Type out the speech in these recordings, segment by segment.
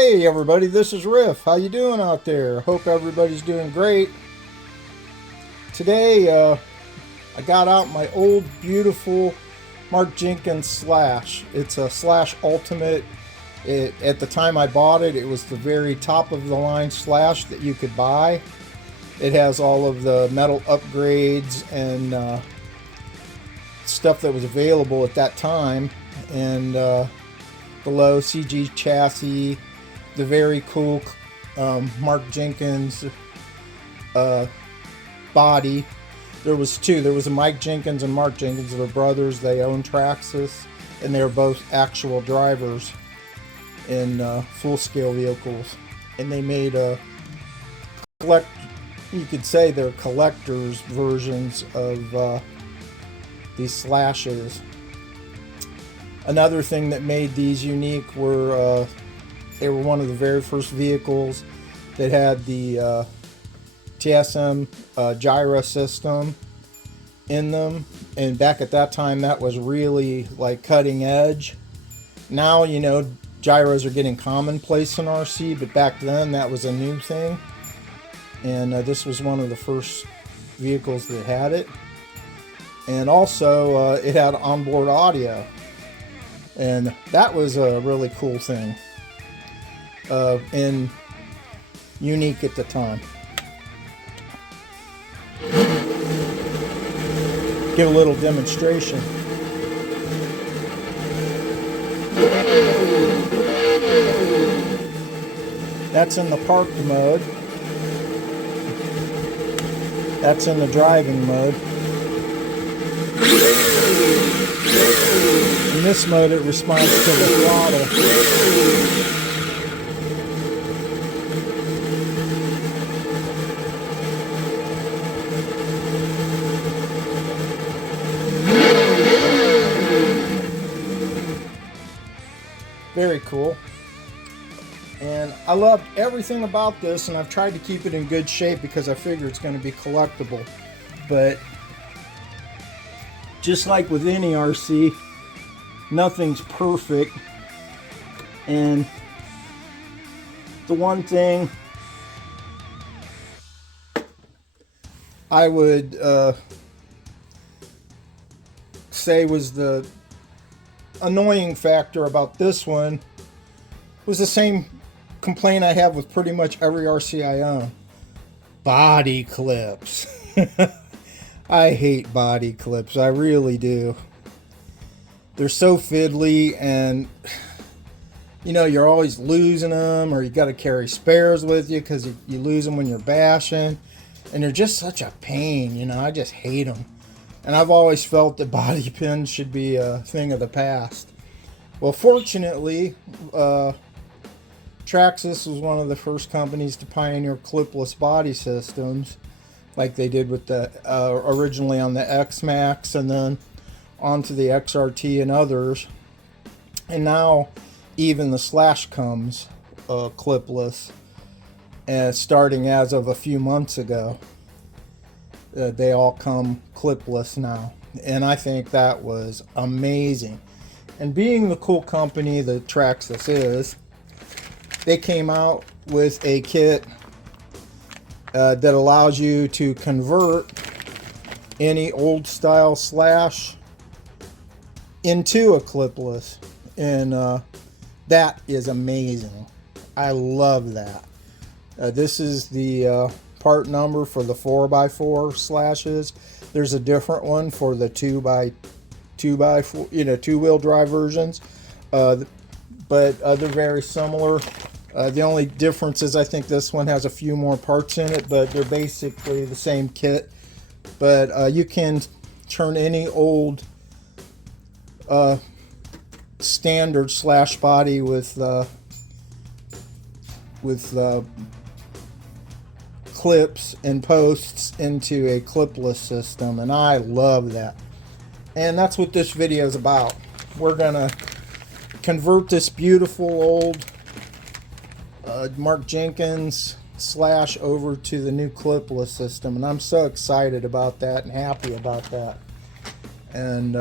Hey everybody, this is Riff. How you doing out there? Hope everybody's doing great. Today I got out my old beautiful Mark Jenkins Slash. It's a Slash Ultimate. At the time I bought it, it was the very top of the line Slash that you could buy. It has all of the metal upgrades and stuff that was available at that time, and below CG chassis, the very cool Mark Jenkins body. There was two. There was a Mike Jenkins and Mark Jenkins. They're brothers. They own Traxxas, and they're both actual drivers in full-scale vehicles. And they made you could say they're collectors versions of these Slashes. Another thing that made these unique were they were one of the very first vehicles that had the TSM gyro system in them, and back at that time that was really like cutting edge. Now, you know, gyros are getting commonplace in RC, but back then that was a new thing, and this was one of the first vehicles that had it. And also it had onboard audio, and that was a really cool thing and unique at the time. Give a little demonstration. That's in the parked mode. That's in the driving mode. In this mode, it responds to the throttle. Very cool. And I loved everything about this, and I've tried to keep it in good shape because I figure it's going to be collectible. But just like with any RC, nothing's perfect. And the one thing I would say was the annoying factor about this one was the same complaint I have with pretty much every RC I own. Body clips. I hate body clips. I really do. They're so fiddly, and you know, you're always losing them, or you got to carry spares with you because you lose them when you're bashing, and they're just such a pain. You know, I just hate them. And I've always felt that body pins should be a thing of the past. Well, fortunately, Traxxas was one of the first companies to pioneer clipless body systems, like they did with the originally on the X-Max and then onto the XRT and others. And now even the Slash comes clipless, starting as of a few months ago. They all come clipless now, and I think that was amazing. And being the cool company that Traxxas is, they came out with a kit that allows you to convert any old style Slash into a clipless, and that is amazing. I love that. This is the part number for the 4x4 Slashes. There's a different one for the 2x4, you know, two-wheel drive versions, but they're very similar. The only difference is I think this one has a few more parts in it, but they're basically the same kit. But you can turn any old standard Slash body with clips and posts into a clipless system, and I love that. And that's what this video is about. We're gonna convert this beautiful old Mark Jenkins Slash over to the new clipless system, and I'm so excited about that and happy about that. And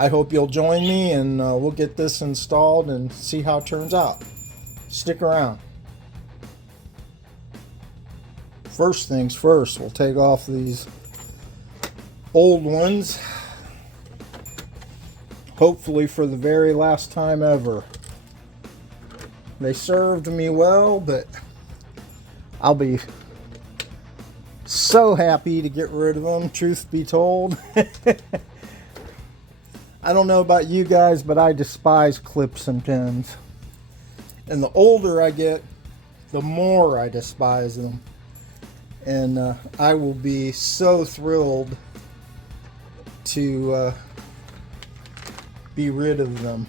I hope you'll join me, and we'll get this installed and see how it turns out. Stick around. First things first, we'll take off these old ones, hopefully for the very last time ever. They served me well, but I'll be so happy to get rid of them, truth be told. I don't know about you guys, but I despise clips and pins. And the older I get, the more I despise them. And I will be so thrilled to be rid of them.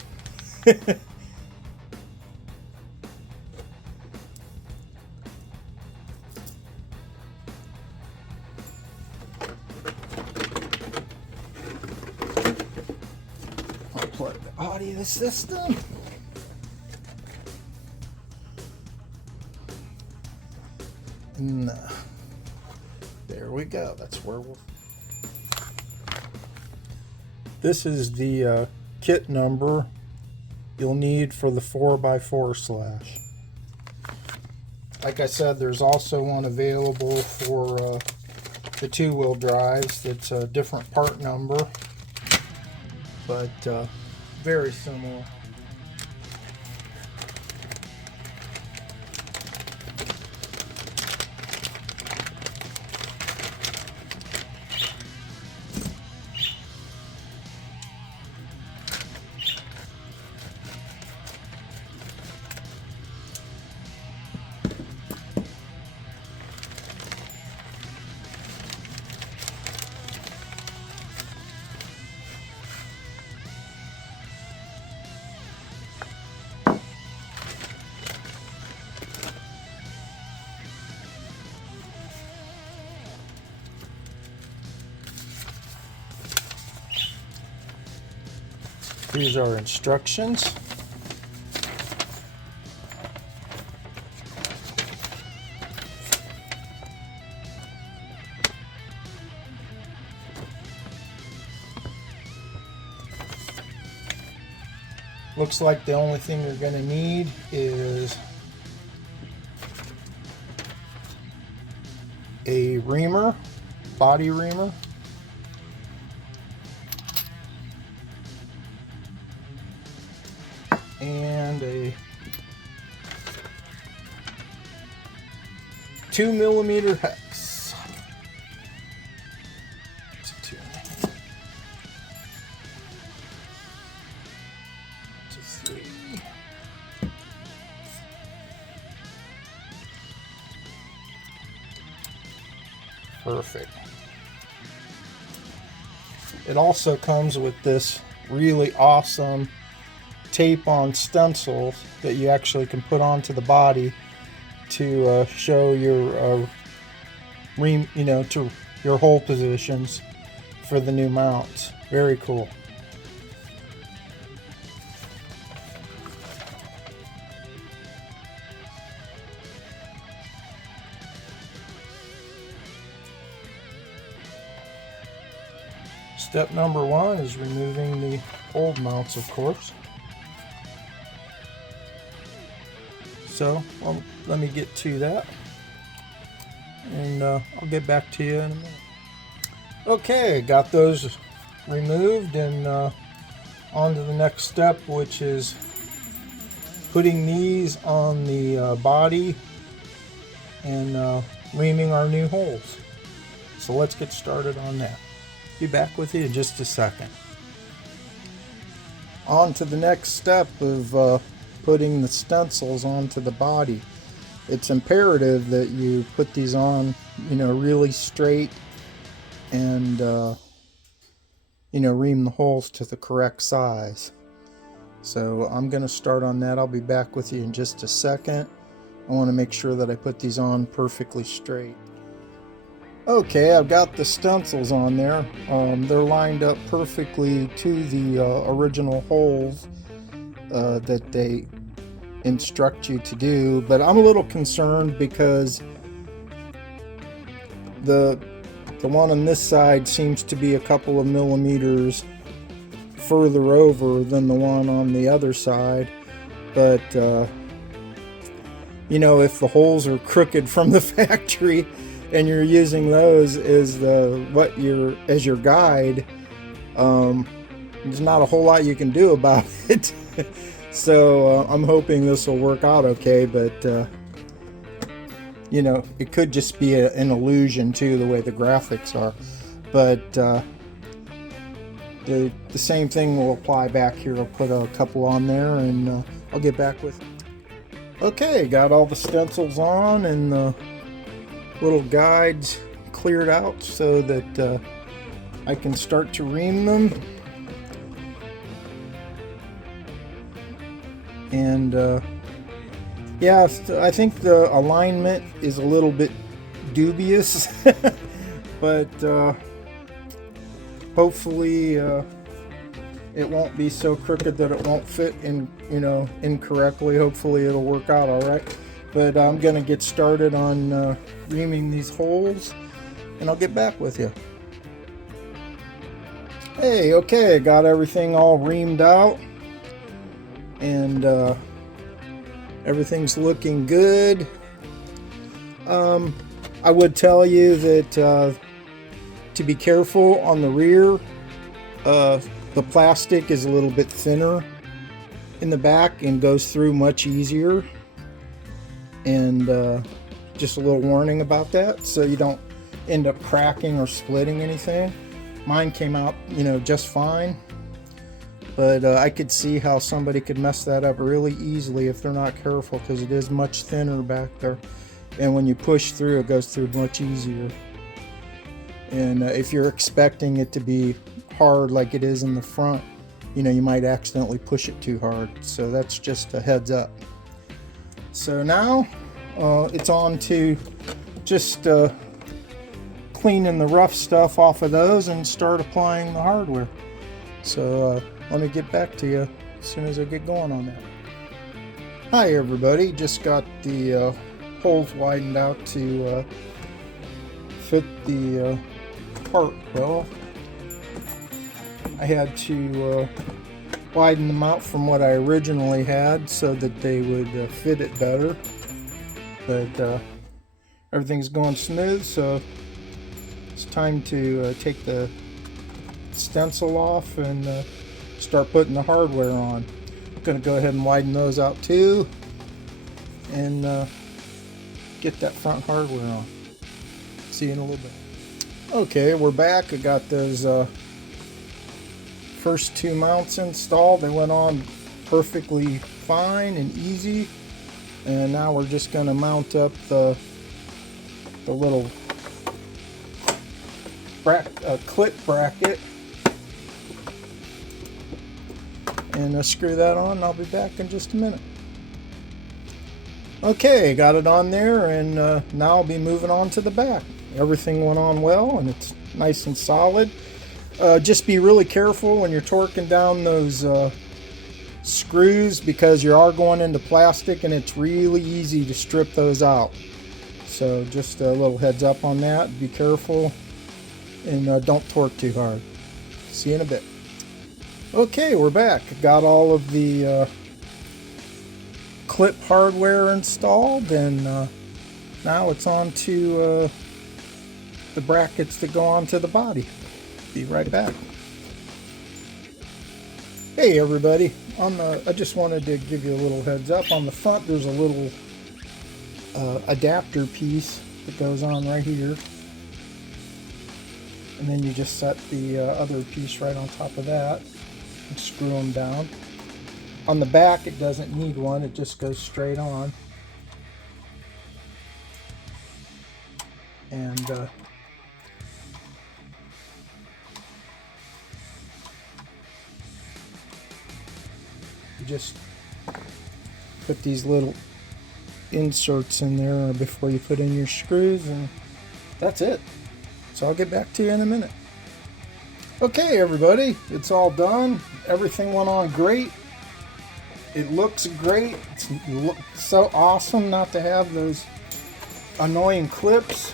I'll plug the audio system. No. There we go. That's where we'll... This is the kit number you'll need for the 4x4 slash. Like I said, there's also one available for the two-wheel drives. That's a different part number, but very similar. These are instructions. Looks like the only thing you're going to need is a reamer, body reamer. And a 2mm hex. Three. Perfect. It also comes with this really awesome tape-on stencil that you actually can put onto the body to show your to your hole positions for the new mounts. Very cool. Step number one is removing the old mounts, of course. So, well, let me get to that, and I'll get back to you in a minute. Okay, got those removed, and on to the next step, which is putting these on the body and reaming our new holes. So let's get started on that. Be back with you in just a second. On to the next step of putting the stencils onto the body. It's imperative that you put these on, really straight, and ream the holes to the correct size. So I'm going to start on that. I'll be back with you in just a second. I want to make sure that I put these on perfectly straight. Okay, I've got the stencils on there. They're lined up perfectly to the original holes that they instruct you to do, but I'm a little concerned because the one on this side seems to be a couple of millimeters further over than the one on the other side, but you know, if the holes are crooked from the factory and you're using those as as your guide, there's not a whole lot you can do about it. So I'm hoping this will work out okay, but you know, it could just be an illusion too, the way the graphics are. But the same thing will apply back here. I'll put a couple on there, and I'll get back with it. Okay, got all the stencils on and the little guides cleared out so that I can start to ream them. And yeah, I think the alignment is a little bit dubious, but hopefully it won't be so crooked that it won't fit in, you know, incorrectly. Hopefully it'll work out all right. But I'm gonna get started on reaming these holes, and I'll get back with you. Hey, okay, got everything all reamed out, and everything's looking good. I would tell you that to be careful on the rear. The plastic is a little bit thinner in the back and goes through much easier, and just a little warning about that, so you don't end up cracking or splitting anything. Mine came out, you know, just fine, but I could see how somebody could mess that up really easily if they're not careful, because it is much thinner back there, and when you push through, it goes through much easier. And if you're expecting it to be hard like it is in the front, you know, you might accidentally push it too hard. So that's just a heads up. So now it's on to just cleaning the rough stuff off of those and start applying the hardware. So let me get back to you as soon as I get going on that. Hi everybody, just got the holes widened out to fit the part. Well, I had to widen them out from what I originally had so that they would fit it better, but everything's going smooth, so it's time to take the stencil off and start putting the hardware on. I'm going to go ahead and widen those out too, and get that front hardware on. See you in a little bit. Okay, we're back. I got those first two mounts installed. They went on perfectly fine and easy, and now we're just going to mount up the little clip bracket and screw that on, and I'll be back in just a minute. Okay, got it on there, and now I'll be moving on to the back. Everything went on well, and it's nice and solid. Just be really careful when you're torquing down those screws, because you are going into plastic and it's really easy to strip those out. So just a little heads up on that. Be careful, and don't torque too hard. See you in a bit. Okay, we're back. Got all of the clip hardware installed, and now it's on to the brackets that go onto the body. Be right back. Hey everybody, I just wanted to give you a little heads up. On the front there's a little adapter piece that goes on right here, and then you just set the other piece right on top of that and screw them down. On the back it doesn't need one, it just goes straight on. And you just put these little inserts in there before you put in your screws, and that's it. So I'll get back to you in a minute. Okay everybody, it's all done. Everything went on great. It looks great. It's so awesome not to have those annoying clips.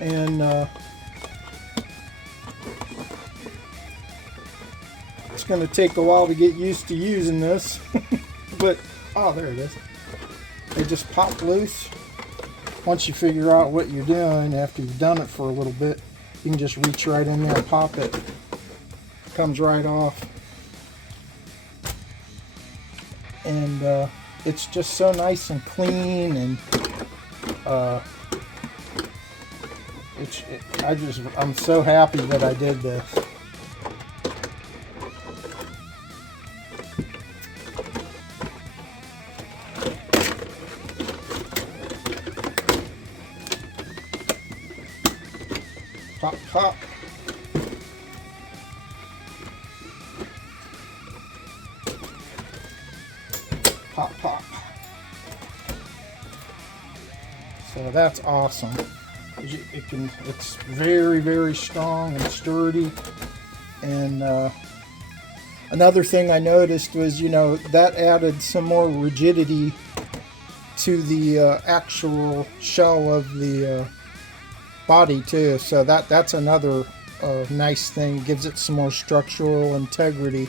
And going to take a while to get used to using this. But, oh, there it is. They just pop loose. Once you figure out what you're doing, after you've done it for a little bit, you can just reach right in there and pop it. Comes right off. And it's just so nice and clean, and I'm so happy that I did this. Pop, pop. Pop, pop. So that's awesome. It's very, very strong and sturdy. And another thing I noticed was, that added some more rigidity to the actual shell of the body too. So that's another nice thing. It gives it some more structural integrity.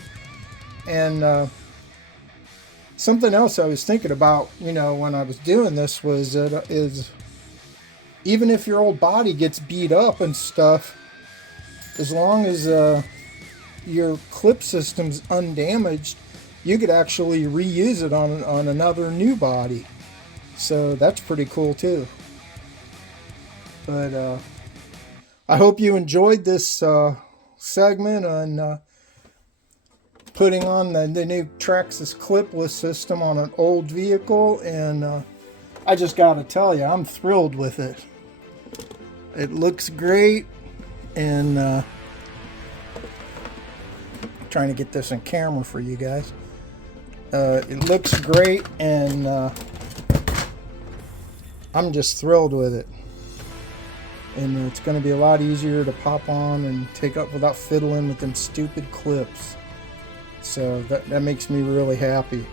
And something else I was thinking about, when I was doing this was even if your old body gets beat up and stuff, as long as your clip system's undamaged, you could actually reuse it on another new body. So that's pretty cool too. But I hope you enjoyed this segment on putting on the new Traxxas Clipless system on an old vehicle, and I just gotta tell you, I'm thrilled with it. It looks great, and trying to get this in camera for you guys. It looks great, and I'm just thrilled with it. And it's going to be a lot easier to pop on and take up without fiddling with them stupid clips. So that makes me really happy.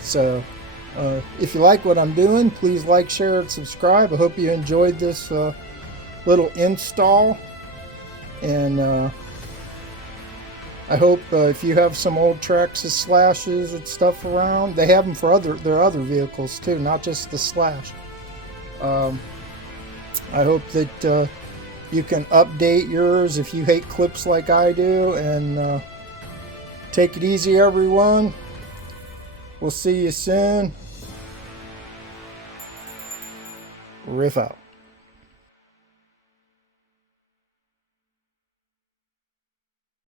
So if you like what I'm doing, please like, share, and subscribe. I hope you enjoyed this little install. And I hope if you have some old Traxxas Slashes and stuff around, they have them for their other vehicles too, not just the Slash. I hope that you can update yours if you hate clips like I do, and take it easy, everyone. We'll see you soon. Riff out.